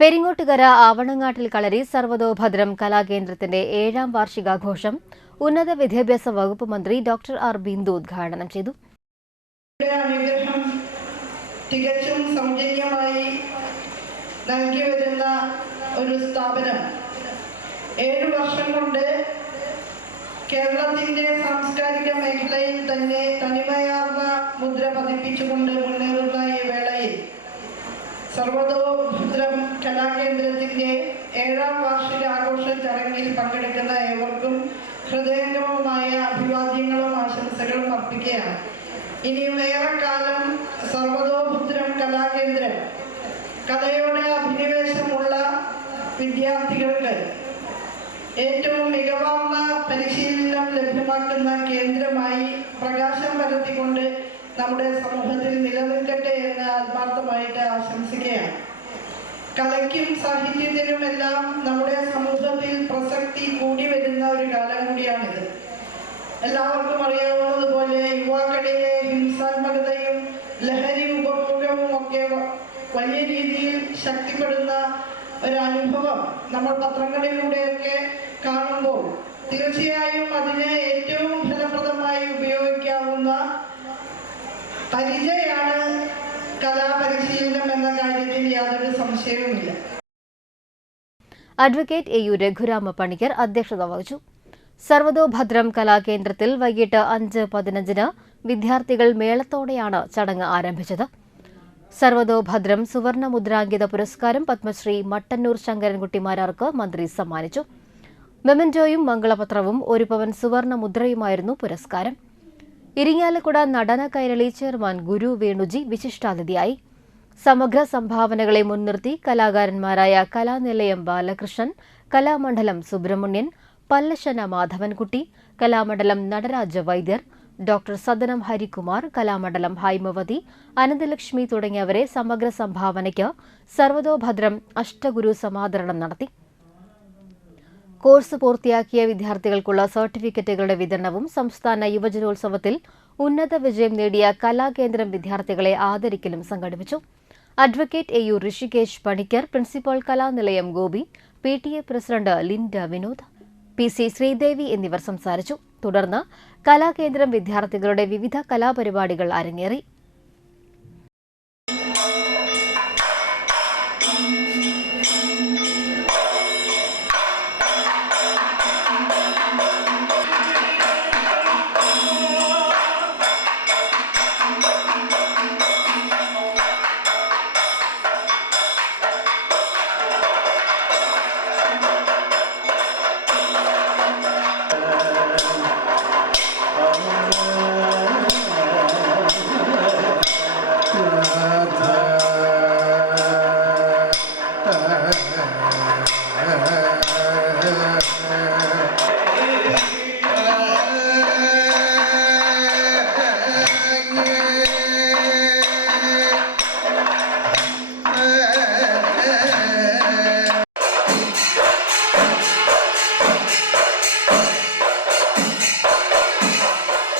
പെരിങ്ങോട്ടുകര ആവണങ്ങാട്ടിൽ കളരി സർവതോഭദ്രം കലാകേന്ദ്രത്തിന്റെ ഏഴാം വാർഷികാഘോഷം ഉന്നത വിദ്യാഭ്യാസ വകുപ്പ് മന്ത്രി ഡോക്ടർ ആർ ബിന്ദു ഉദ്ഘാടനം ചെയ്തു. തികച്ചും സൗജന്യമായി നൽകി വരുന്ന ഒരു സ്ഥാപനം. ഏഴു വർഷം കൊണ്ട് കേരളത്തിന്റെ സാംസ്കാരിക മേഖലയിൽ തന്നെ തനിമയാർന്ന മുദ്ര പതിപ്പിച്ചുകൊണ്ട് മുന്നേറുന്ന ഈ വേളയിൽ സർവതോഭദ്രം കലാകേന്ദ്രത്തിന്റെ ഏഴാം വാർഷിക ആഘോഷ ചടങ്ങിൽ പങ്കെടുക്കുന്ന ഏവർക്കും ഹൃദയംഗമമായ അഭിവാദ്യങ്ങളും ആശംസകളും അർപ്പിക്കുകയാണ്. ഇനിയും ഏറെക്കാലം സർവതോഭദ്രം കലാകേന്ദ്രം. കലയോടെ അഭിനിവേശമുള്ള വിദ്യാർത്ഥികൾക്ക് ഏറ്റവും മികവാർന്ന പരിശീലനം ലഭ്യമാക്കുന്ന കേന്ദ്രമായി പ്രകാശം പരത്തിക്കൊണ്ട് നമ്മുടെ സമൂഹത്തിൽ നിലനിൽക്കട്ടെ എന്ന് ആത്മാർത്ഥമായിട്ട് ആശംസിക്കുകയാണ്. കലയ്ക്കും സാഹിത്യത്തിനും എല്ലാം നമ്മുടെ സമൂഹത്തിൽ പ്രസക്തി കൂടി വരുന്ന ഒരു കാലം കൂടിയാണിത്. എല്ലാവർക്കും അറിയാവുന്നതുപോലെ യുവാക്കളിലെ ഹിംസാത്മകതയും ലഹരി ഉപഭോഗവും ഒക്കെ വലിയ രീതിയിൽ ശക്തിപ്പെടുന്ന ഒരനുഭവം നമ്മൾ പത്രങ്ങളിലൂടെയൊക്കെ കാണുമ്പോൾ തീർച്ചയായും അതിനെ ഏറ്റവും ഫലപ്രദമായി ഉപയോഗിക്കാവുന്ന പരിചയാണ് യാതൊരു സംശയവുമില്ല. Advocate A U Raghurama Panicker അധ്യക്ഷത വഹിച്ചു. സർവതോഭദ്രം കലാകേന്ദ്രത്തിൽ വൈകിട്ട് അഞ്ച് പതിനഞ്ചിന് വിദ്യാർത്ഥികൾ മേളത്തോടെയാണ് ചടങ്ങ് ആരംഭിച്ചത്. സർവതോഭദ്രം സുവർണ മുദ്രാങ്കിത പുരസ്കാരം പത്മശ്രീ മട്ടന്നൂർ ശങ്കരൻകുട്ടിമാരാർക്ക് മന്ത്രി സമ്മാനിച്ചു. മെമന്റോയും മംഗളപത്രവും ഒരു പവൻ സുവർണ മുദ്രയുമായിരുന്നു പുരസ്കാരം. ഇരിങ്ങാലക്കുട നടന കൈരളി ചെയർമാൻ ഗുരു വേണുജി വിശിഷ്ടാതിഥിയായി. സമഗ്ര സംഭാവനകളെ മുൻനിർത്തി കലാകാരന്മാരായ കലാനിലയം ബാലകൃഷ്ണൻ കലാമണ്ഡലം സുബ്രഹ്മണ്യൻ പല്ലശന മാധവൻകുട്ടി കലാമണ്ഡലം നടരാജ വൈദ്യർ ഡോക്ടർ സദനം ഹരികുമാർ കലാമണ്ഡലം ഹൈമവതി അനന്തലക്ഷ്മി തുടങ്ങിയവരെ സമഗ്ര സംഭാവനയ്ക്ക് സർവതോഭദ്രം അഷ്ടഗുരു സമാദരണം നടത്തി. കോഴ്സ് പൂർത്തിയാക്കിയ വിദ്യാർത്ഥികൾക്കുള്ള സർട്ടിഫിക്കറ്റുകളുടെ വിതരണവും സംസ്ഥാന യുവജനോത്സവത്തിൽ ഉന്നത വിജയം നേടിയ കലാകേന്ദ്രം വിദ്യാർത്ഥികളെ ആദരിക്കലും സംഘടിപ്പിച്ചു. Advocate A U Rishikesh Panicker principal Kalanilayam Gopi P T A president Linda Vinod P C Sreedevi എന്നിവർ സംസാരിച്ചു. തുടർന്ന് കലാകേന്ദ്രം വിദ്യാർത്ഥികളുടെ വിവിധ കലാപരിപാടികൾ അരങ്ങേറി.